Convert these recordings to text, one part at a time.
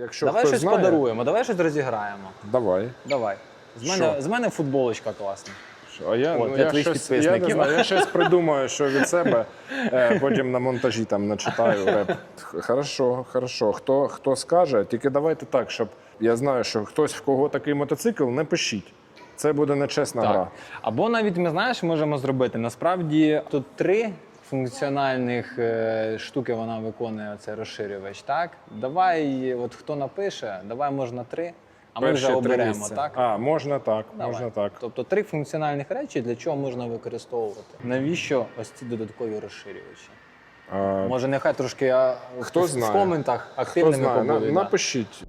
Якщо давай хтось щось знає, подаруємо, давай щось розіграємо. Давай. Давай. З мене, Що? з мене футболочка класна. А я, От, ну, для я, твоїх щось, я, не підписників. знаю, я щось придумаю, що від себе, е, потім на монтажі там начитаю реп. Хорошо, хорошо. Хто, хто скаже, тільки давайте так, щоб я знаю, що хтось в кого такий мотоцикл, не пишіть. Це буде нечесна гра. Так. Або навіть ми знаєш, можемо зробити. Насправді тут три функціональних е, штуки вона виконує цей розширювач. Так, давай, от хто напише, давай можна три, а ми Перші вже оберемо. Так, А, можна так, Давай. можна так. Тобто три функціональних речі, для чого можна використовувати. Навіщо ось ці додаткові розширювачі? А, Може, нехай трошки а, Хто в, знає? коментах активними побудуть. напишіть.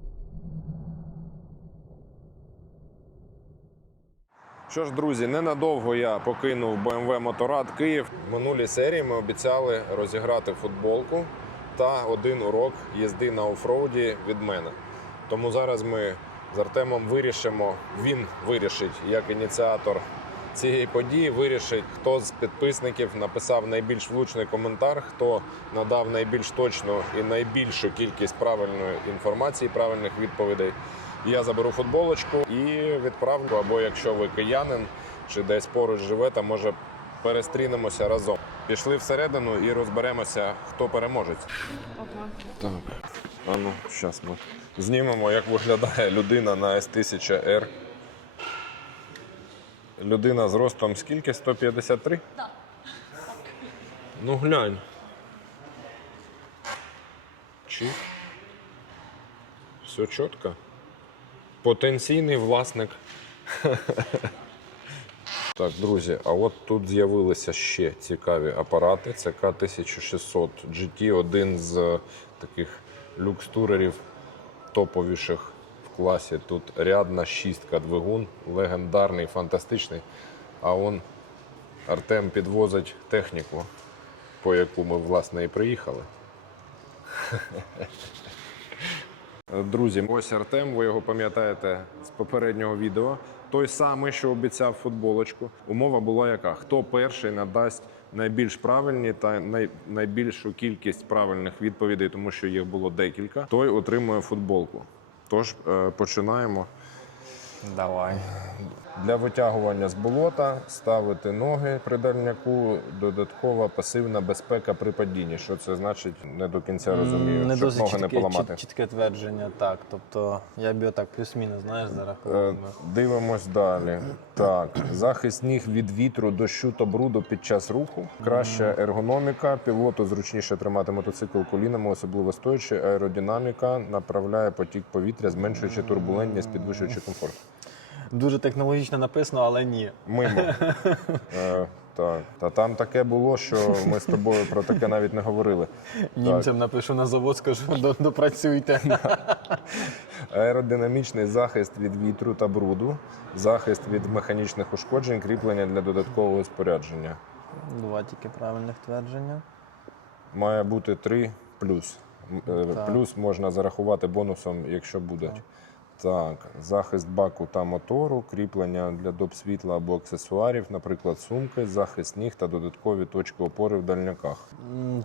Що ж, друзі, ненадовго я покинув BMW Моторад Київ. В минулій серії ми обіцяли розіграти футболку та один урок їзди на офроуді від мене. Тому зараз ми з Артемом вирішимо, він вирішить як ініціатор цієї події, вирішить, хто з підписників написав найбільш влучний коментар, хто надав найбільш точну і найбільшу кількість правильної інформації, правильних відповідей. Я заберу футболочку і відправлю. Або якщо ви киянин чи десь поруч живете, може перестрінемося разом. Пішли всередину і розберемося, хто переможець. Так, а ну, зараз ми знімемо, як виглядає людина на S1000R. Людина з ростом скільки? 153? Так. Ну глянь. Чи? Все чітко. Потенційний власник. Так, друзі, а от тут з'явилися ще цікаві апарати. Це К1600 GT, один з таких люкстурерів топовіших класі. Тут рядна шістка двигун, легендарний, фантастичний. А он Артем підвозить техніку, по яку ми, власне, і приїхали. Друзі, ось Артем, ви його пам'ятаєте з попереднього відео. Той самий, що обіцяв футболочку. Умова була яка? Хто перший надасть найбільш правильні та най, найбільшу кількість правильних відповідей, тому що їх було декілька, той отримує футболку. Тож е, починаємо. Давай. Для витягування з болота ставити ноги при дальняку, додаткова пасивна безпека при падінні. Що це значить, не до кінця розумію, Не щоб досить ноги не поламати. чіт- чітке твердження, так. Тобто я б його так плюс-мінус, знаєш, Е, зарахував. Дивимось далі. Так, захист ніг від вітру, дощу та бруду під час руху. Краща ергономіка, пілоту зручніше тримати мотоцикл колінами, особливо стоячи. Аеродинаміка направляє потік повітря, зменшуючи турбулентність, підвищуючи комфорт. Дуже технологічно написано, але ні. Мимо. Е, так. Та там таке було, що ми з тобою про таке навіть не говорили. Німцям напишу на завод, скажу, «До- допрацюйте. Аеродинамічний захист від вітру та бруду, захист від механічних ушкоджень, кріплення для додаткового спорядження. Два тільки правильних твердження. Має бути 3 плюс. М, е, Так. Плюс можна зарахувати бонусом, якщо будуть. Так, захист баку та мотору, кріплення для доп світла або аксесуарів, наприклад, сумки, захист ніг та додаткові точки опори в дальняках.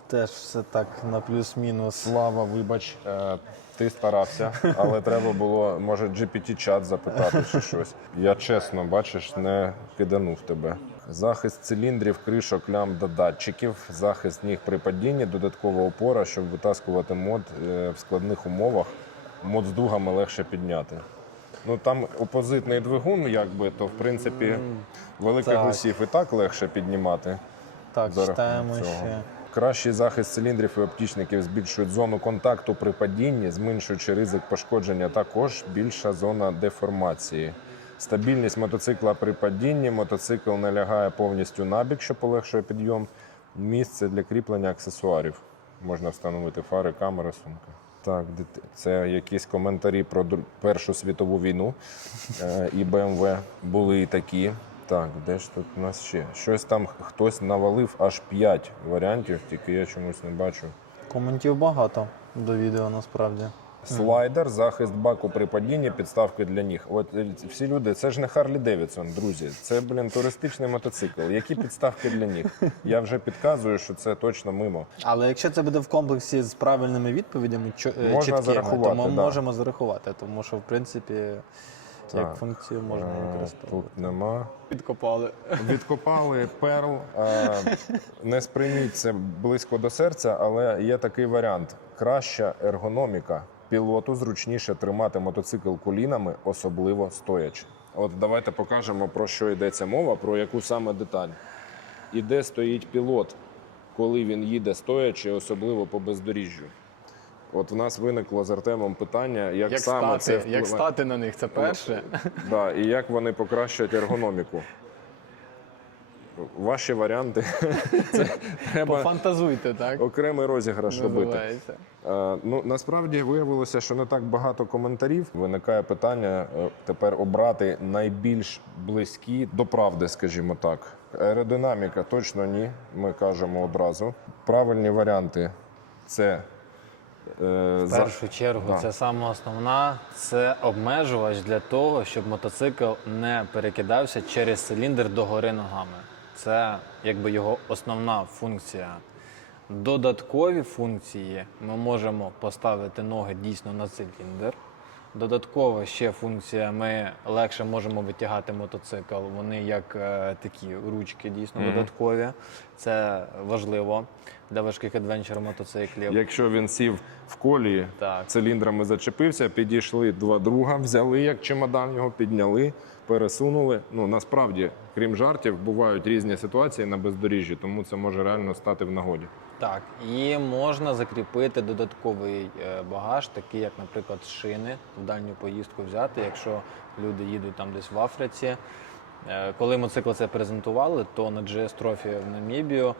Теж все так на плюс-мінус. Слава, вибач, е, ти старався, але треба було, може, GPT-чат запитати чи щось. Я чесно, бачиш, не киданув тебе. Захист циліндрів, кришок, лямб та датчиків, захист ніг при падінні, додаткова опора, щоб витаскувати мод е, в складних умовах. Мод з дугами легше підняти. Ну там опозитний двигун, якби, то в принципі великих так. гусів і так легше піднімати. Так, за читаємо цього. ще. Кращий захист циліндрів і оптічників збільшують зону контакту при падінні, зменшуючи ризик пошкодження. Також більша зона деформації. Стабільність мотоцикла при падінні. Мотоцикл не лягає повністю набік, що полегшує підйом. Місце для кріплення аксесуарів. Можна встановити фари, камери, сумки. Так, це якісь коментарі про Першу світову війну е, і БМВ були і такі. Так, де ж тут у нас ще? Щось там хтось навалив аж 5 варіантів, тільки я чомусь не бачу. Коментів багато до відео насправді. Слайдер, захист баку при падінні, підставки для ніг. От е, всі люди, це ж не Харлі Девідсон, друзі. Це, блін, туристичний мотоцикл. Які підставки для ніг? Я вже підказую, що це точно мимо. Але якщо це буде в комплексі з правильними відповідями, е, Можна чіткими, зарахувати, то ми да. можемо зарахувати, тому що в принципі Так. як функцію можна Е, використовувати. Тут нема. Підкопали. Відкопали перл. Не сприйміть це близько до серця, але є такий варіант: краща ергономіка. Пілоту зручніше тримати мотоцикл колінами, особливо стоячи. От давайте покажемо про що йдеться мова, про яку саме деталь. І де стоїть пілот, коли він їде стоячи, особливо по бездоріжжю. От в нас виникло з Артемом питання, як, Як саме стати, це як стати на них, це перше. Да, і як вони покращать ергономіку. Ваші варіанти. Це треба Пофантазуйте, так? окремий розіграш робити. Е, ну насправді виявилося, що не так багато коментарів. Виникає питання е, тепер обрати найбільш близькі до правди, скажімо так. Аеродинаміка точно ні. Ми кажемо одразу. Правильні варіанти це е, В першу чергу, Да. це саме основна, це обмежувач для того, щоб мотоцикл не перекидався через циліндр догори ногами. Це якби його основна функція. Додаткові функції ми можемо поставити ноги дійсно на циліндр. Додатково ще функція, ми легше можемо витягати мотоцикл. Вони як е, такі ручки дійсно Мгм. додаткові. Це важливо для важких адвенчер мотоциклів. Якщо він сів в колії, Так. циліндрами зачепився, підійшли два друга, взяли як чемодан його, підняли, пересунули. Ну насправді, крім жартів, бувають різні ситуації на бездоріжжі, тому це може реально стати в нагоді. Так, і можна закріпити додатковий е, багаж, такий як, наприклад, шини в дальню поїздку взяти, якщо люди їдуть там десь в Африці. Е, Коли мотоцикл це презентували, то на GS Trophy в Намібію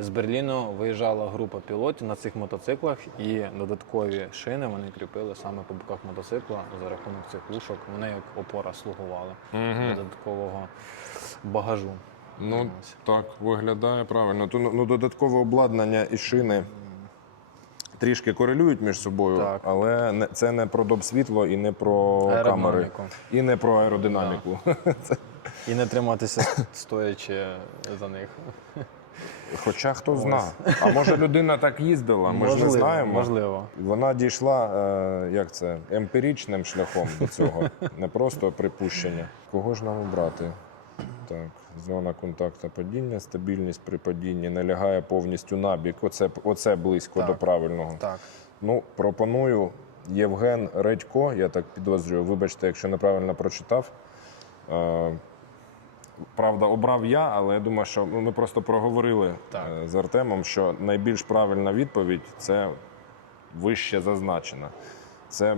з Берліну виїжджала група пілотів на цих мотоциклах, і додаткові шини вони кріпили саме по боках мотоцикла за рахунок цих лушок. Вони як опора слугували Мгм. додаткового багажу. Ну Ось. так виглядає правильно. То ну додаткове обладнання і шини. Трішки корелюють між собою, Так. але це не про доп світло і не про камери, і не про аеродинаміку. І не триматися стоячи за них. Хоча хто зна. А може людина так їздила, ми ж не знаємо. Можливо. Вона дійшла е, як це емпіричним шляхом до цього, не просто припущення. Кого ж нам обрати? Так, зона контакту падіння, стабільність при падінні, не лягає повністю набік. Оце, оце близько Так. до правильного. Так. Ну, пропоную Євген Редько, я так підозрюю, вибачте, якщо неправильно прочитав. Е, Правда, обрав я, але я думаю, що ну, ми просто проговорили Так. е, з Артемом, що найбільш правильна відповідь це вище зазначена. Це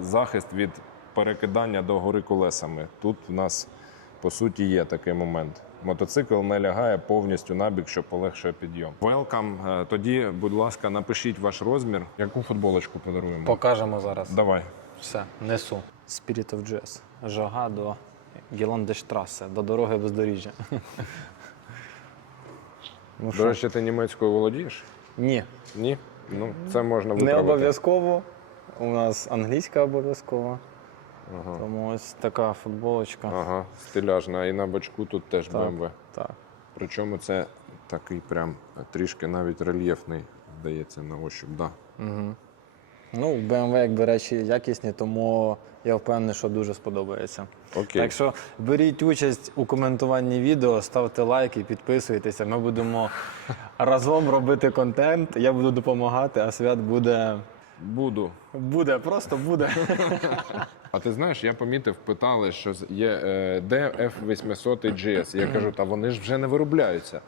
захист від перекидання до гори колесами. Тут в нас по суті є такий момент. Мотоцикл не лягає повністю набік, що полегшує підйом. Велкам. Тоді, будь ласка, напишіть ваш розмір. Яку футболочку подаруємо? Покажемо зараз. Давай. Все, несу. Spirit of Jazz. Жага до Гіландештрасе, до дороги бездоріжжя. ну, До речі, ти німецькою володієш? Ні, Ні? Ну, це можна не виправити. обов'язково. У нас англійська обов'язкова. Ага. Тому ось така футболочка. ага, стиляжна. І на бачку тут теж Так. BMW. Так. Причому це такий прям трішки навіть рельєфний, здається, на ощуп. Да. Угу. Ну, BMW, якби речі якісні, тому я впевнений, що дуже сподобається. Окей. Так що беріть участь у коментуванні відео, ставте лайки, підписуйтеся. Ми будемо разом робити контент. Я буду допомагати, а свят буде. Буду. Буде, просто буде. А ти знаєш, я помітив, питали, що з- є е, де F800 GS. Я кажу, та вони ж вже не виробляються.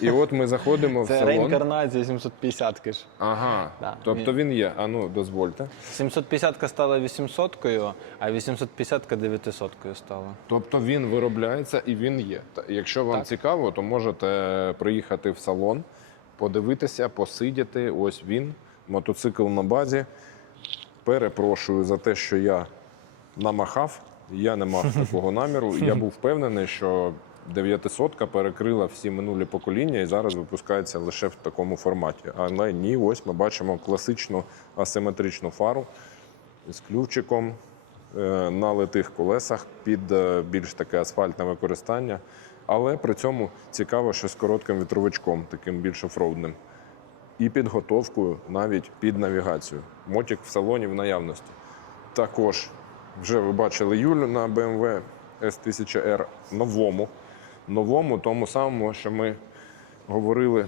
І от ми заходимо в Це салон. реінкарнація 750 ж. Ага. Да. Тобто він є. А ну, дозвольте. 750 стала 800-кою, а 850 900-кою стала. Тобто він виробляється і він є. Та- Якщо вам Так. цікаво, то можете приїхати в салон, подивитися, посидіти. Ось він, мотоцикл на базі. Перепрошую за те, що я намахав. Я не мав такого наміру. Я був впевнений, що 900 перекрила всі минулі покоління і зараз випускається лише в такому форматі. Але ні, ось ми бачимо класичну асиметричну фару з ключиком е, на литих колесах під е, більш таке асфальтне використання. Але при цьому цікаво, що з коротким вітровичком, таким більш офроудним. І підготовкою навіть під навігацію. Мотик в салоні в наявності. Також вже ви бачили Юлю на BMW S1000R новому. Новому, тому самому, що ми говорили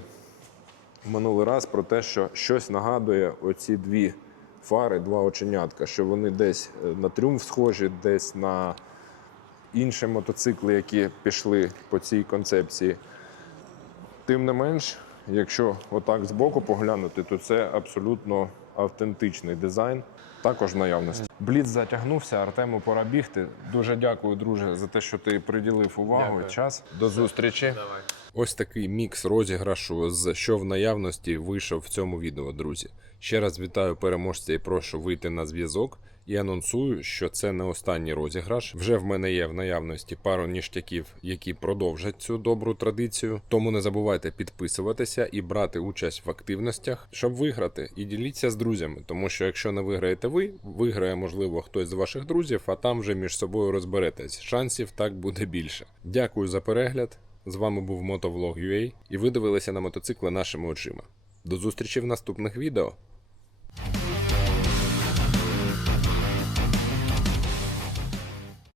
минулий раз про те, що щось нагадує оці дві фари, два оченятка, що вони десь е, на трюмф схожі, десь на інші мотоцикли, які пішли по цій концепції. Тим не менш, якщо отак збоку поглянути, то це абсолютно автентичний дизайн. Також наявності. Бліц затягнувся, Артему пора бігти. Дуже дякую, друже, за те, що ти приділив увагу Дякую. час. До зустрічі. Ось такий мікс розіграшу з що в наявності вийшов в цьому відео, друзі. Ще раз вітаю переможця і прошу вийти на зв'язок. І анонсую, що це не останній розіграш. Вже в мене є в наявності пару ніштяків, які продовжать цю добру традицію. Тому не забувайте підписуватися і брати участь в активностях, щоб виграти. І діліться з друзями, тому що якщо не виграєте ви, виграє можливо хтось з ваших друзів, а там вже між собою розберетесь. Шансів так буде більше. Дякую за перегляд. З вами був Мотовлог.ua і ви дивилися на мотоцикли нашими очима. До зустрічі в наступних відео.